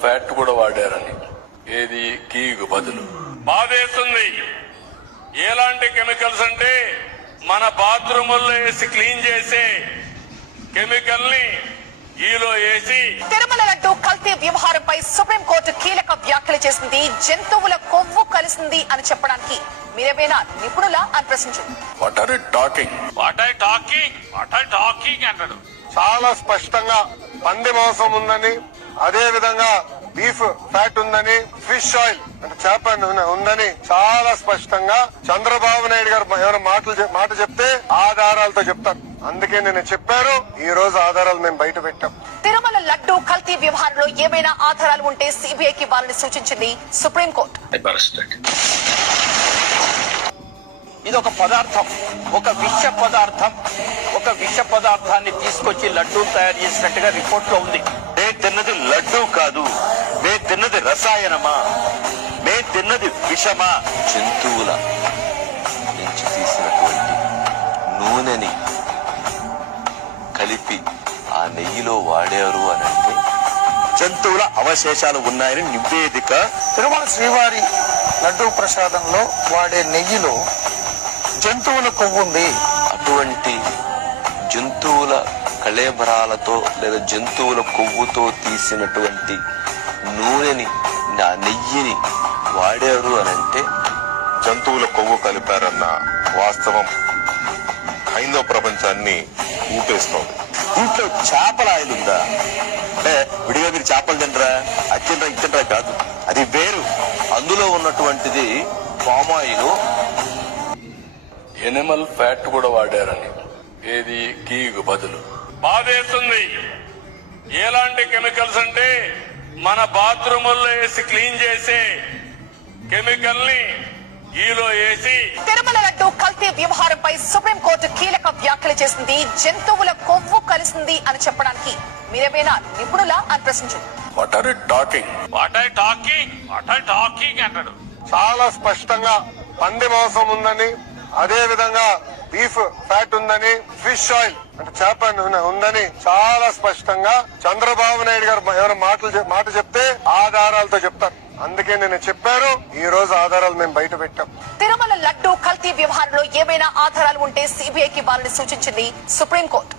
Fat కూడా వాడారని, ఏది గీకు బదులు. బాధేస్తుంది. ఎలాంటి కెమికల్స్ అంటే మన బాత్రూముల్లో వేసి క్లీన్ చేసే కెమికల్ ని ఈలో వేసి. తిరుమల లడ్డు కల్తీ వ్యవహారంపై సుప్రీంకోర్టు కీలక వ్యాఖ్యలు చేసింది. జంతువుల కొవ్వు కలిసింది అని చెప్పడానికి మీరేమైనా నిపుణులా అని ప్రశ్నించింది. What are you talking? What I talking అన్నాడు. చాలా స్పష్టంగా పంది మాంసం ఉందని, అదే విధంగా బీఫ్ ఫ్యాట్ ఉందని, ఫిష్ ఆయిల్ అంటే చేప ఉందని చాలా స్పష్టంగా చంద్రబాబు నాయుడు గారు ఎవరైనా మాట చెప్తే ఆధారాలతో చెప్తారు. అందుకే నేను చెప్పారు, ఈ రోజు ఆధారాలు మేము బయట పెట్టాం. తిరుమల లడ్డు కల్తీ వ్యవహారంలో ఏమైనా ఆధారాలు ఉంటే సిబిఐకి ఇవ్వాలని సూచించింది సుప్రీంకోర్టు. ఇది ఒక పదార్థం, ఒక విష పదార్థాన్ని తీసుకొచ్చి లడ్డూ తయారు చేసినట్టుగా రిపోర్ట్ లో ఉంది. మే తిన్నది లడ్డూ కాదు, మే తిన్నది రసాయనమా, మే తిన్నది విషమా. జంతువుల నుంచి తీసినటువంటి నూనెని కలిపి ఆ నెయ్యిలో వాడారు అని అంటే జంతువుల అవశేషాలు ఉన్నాయని నివేదిక. తిరుమల శ్రీవారి లడ్డూ ప్రసాదంలో వాడే నెయ్యిలో జంతువుల కొవ్వు ఉంది. అటువంటి జంతువుల కళేబరాలతో లేదా జంతువుల కొవ్వుతో తీసినటువంటి నూనెని, ఆ నెయ్యిని వాడారు అని అంటే జంతువుల కొవ్వు కలిపారన్న వాస్తవం హైందవ ప్రపంచాన్ని ఊపేస్తోంది. ఇంట్లో చేపల ఆయిల్ ఉందా అంటే విడిగా మీరు చేపలు తినరా, అది తినరా, ఇది తినరా కాదు, అది వేరు. అందులో ఉన్నటువంటిది పామాయిల్, ఎనిమల్ ఫ్యాట్ కూడా వాడారని, ఏది గీకు బదులు. బాధేస్తుంది. ఎలాంటి కెమికల్స్ అంటే మన బాత్రూముల్లో వేసి క్లీన్ చేసే కెమికల్ ని ఈలో వేసి. తిరుమల లడ్డు కల్తీ వ్యవహారంపై సుప్రీంకోర్టు కీలక వ్యాఖ్యలు చేసింది. జంతువుల కొవ్వు కలిసింది అని చెప్పడానికి మీరేమైనా నిపుణులా అని ప్రశ్నించింది. What are you talking? What I talking అన్నాడు. చాలా స్పష్టంగా పంది మాంసం ఉందని, అదే విధంగా బీఫ్ ఫ్యాట్ ఉందని, ఫిష్ ఆయిల్ అంటే చేప ఉందని చాలా స్పష్టంగా చంద్రబాబు నాయుడు గారు ఎవరైనా మాట చెప్తే ఆధారాలతో చెప్తారు. అందుకే నేను చెప్పారు, ఈ రోజు ఆధారాలు మేము బయట పెట్టాం. తిరుమల లడ్డు కల్తీ వ్యవహారంలో ఏమైనా ఆధారాలు ఉంటే సిబిఐకి ఇవ్వాలని సూచించింది సుప్రీంకోర్టు.